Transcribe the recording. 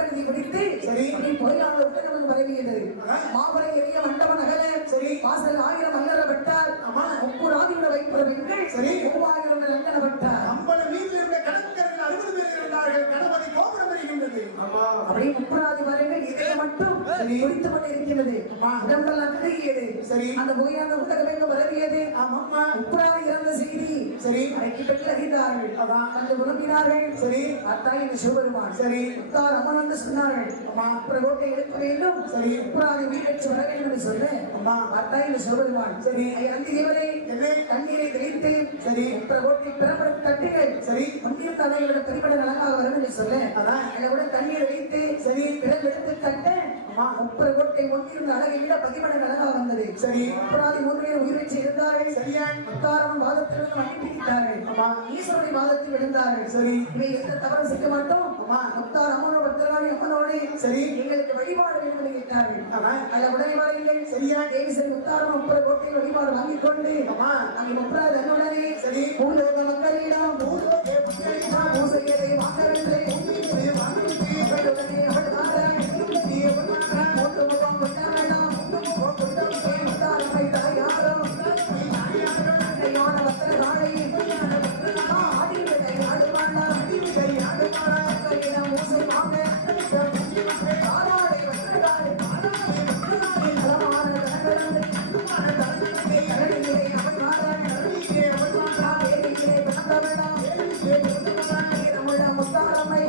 செம்பருத்தி குடித்து நீ பொய்யாளர் உத்தரவு பரவியது. மாபரை எரிய மண்டபம் நகர வாசல் 1000 அல்லறப்பட்டார். முப்பூர் ஆதியோட வைப்புற பெண்கள் 3000 லங்கனப்பட்டார். அம்பலம் மீது இருந்த கடற்கரையில் 60 பேர் இருந்தார்கள். கணபதி கோபுரம் வருகின்றது. அப்படியே முப்பராதி பாருங்கள் இதை மட்டும் குடித்து கொண்டு இருக்கிறது. உடம்பெல்லாம் கிடுகியது. அந்த புகையான உலகம் பரவியது. முப்பராதி இறந்த செய்தி அடைக்கி பெற்று அறிந்தார்கள். அந்த உணர்ந்தினார்கள். அத்தாய் என்று சிவபெருமான் முத்தார் அம்மன் வந்து சொன்னார்கள். அப்புறம் கோட்டை எடுக்க வேண்டும். முப்பராதி வீட்டு வர வேண்டும் என்று சொல்ல அத்தாய் என்று சிவபெருமான் அந்தி தேவரை தண்ணீரை தெளித்து அப்புறம் கோட்டை பிறப்படும் தட்டுகள் மந்திர தலையோட பெருமட அழகாக வரும் என்று சொல்ல அதோட தண்ணீரை வைத்து பிறகு எடுத்து தட்ட முப்பது கோட்டை ஒன்றிருந்த அழகை விட 10 மடங்கு அழகாக வந்தது. முப்பராதி 3 பேர் உயிரை சேர்ந்தார்கள். முத்தாரம்மன் வாதத்திலிருந்து மன்னிப்பித்தார்கள். ஈஸ்வரனுடைய வாதத்தில் விழுந்தார்கள். இவை எந்த தவறும் செய்ய மாட்டோம். முத்தார் அம்மனோட பத்திரகாளி அம்மனோடு எங்களுக்கு வழிபாடு வேண்டும் என்று கேட்டார்கள். அல்ல உடனே வாருங்கள். தேவிசரி முத்தாரம்மன் 30 கோட்டை வழிபாடு வாங்கிக் கொண்டு நாங்கள் முப்பராதி அன்னுடனே பூலோக மக்களிடம் பூசையதை வாங்கவில்லை. முத்தாரம்மை